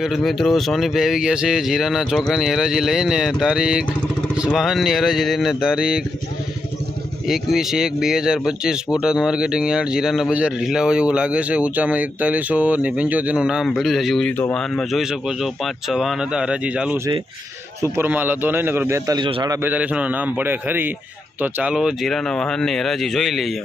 ખેડૂત મિત્રો સોનીભાઈ આવી ગયા છે જીરાના ચોખાની હરાજી લઈને. તારીખ વાહનની હરાજી લઈને તારીખ એકવીસ એક બે હજાર પચીસ. બોટાદ માર્કેટિંગ યાર્ડ, જીરાના બજાર ઢીલા હોય એવું લાગે છે. ઊંચામાં એકતાલીસો ને પંચોતેરનું નામ ભેડ્યું છે હજી તો વાહનમાં જોઈ શકો છો. પાંચ, છ વાહન હતા. હરાજી ચાલુ છે. સુપર માલ હતો નહીં નગર બેતાલીસો, સાડા બેતાલીસોનું નામ પડે ખરી. તો ચાલો જીરાના વાહનની હરાજી જોઈ લઈએ.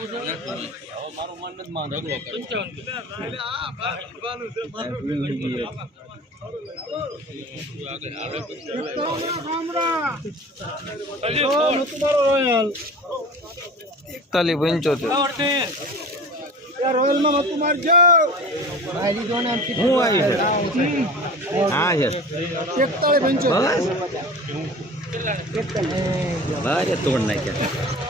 આવ. હવે મારું મન નથી માનતું. ઢગલો કરે. એકતાલીસ પંચોતેર હા છે બારે તોડ નાખ્યા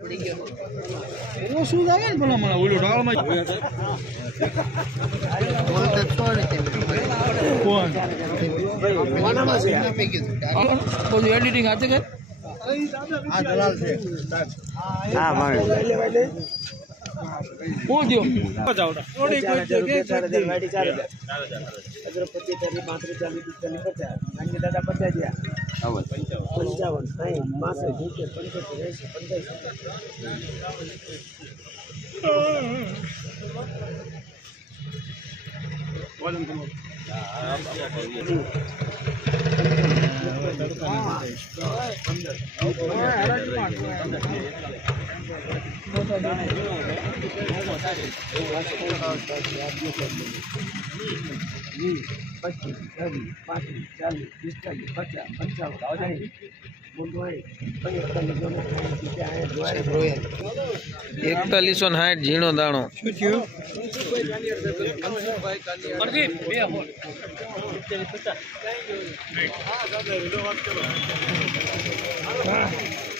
મને? આપું છું બીજું. એકતાલીસ પંચોતેર બધું એડિટિંગ હાથે કર કોણ દો એકતાલીસો ને સાઠ ઝીણો દાણો પ્રદીપ બે હોલ આના ઢગલો નહીં કરાવો એ જરૂર છે ચાર દી આવે ચાર ચાર કરાજા ઢગલા છે ઉપરથી છે નેટે સુધી કાંઈ એવું નથી એક દારૂમાં કાઢે. હું એમ- અને હું એમને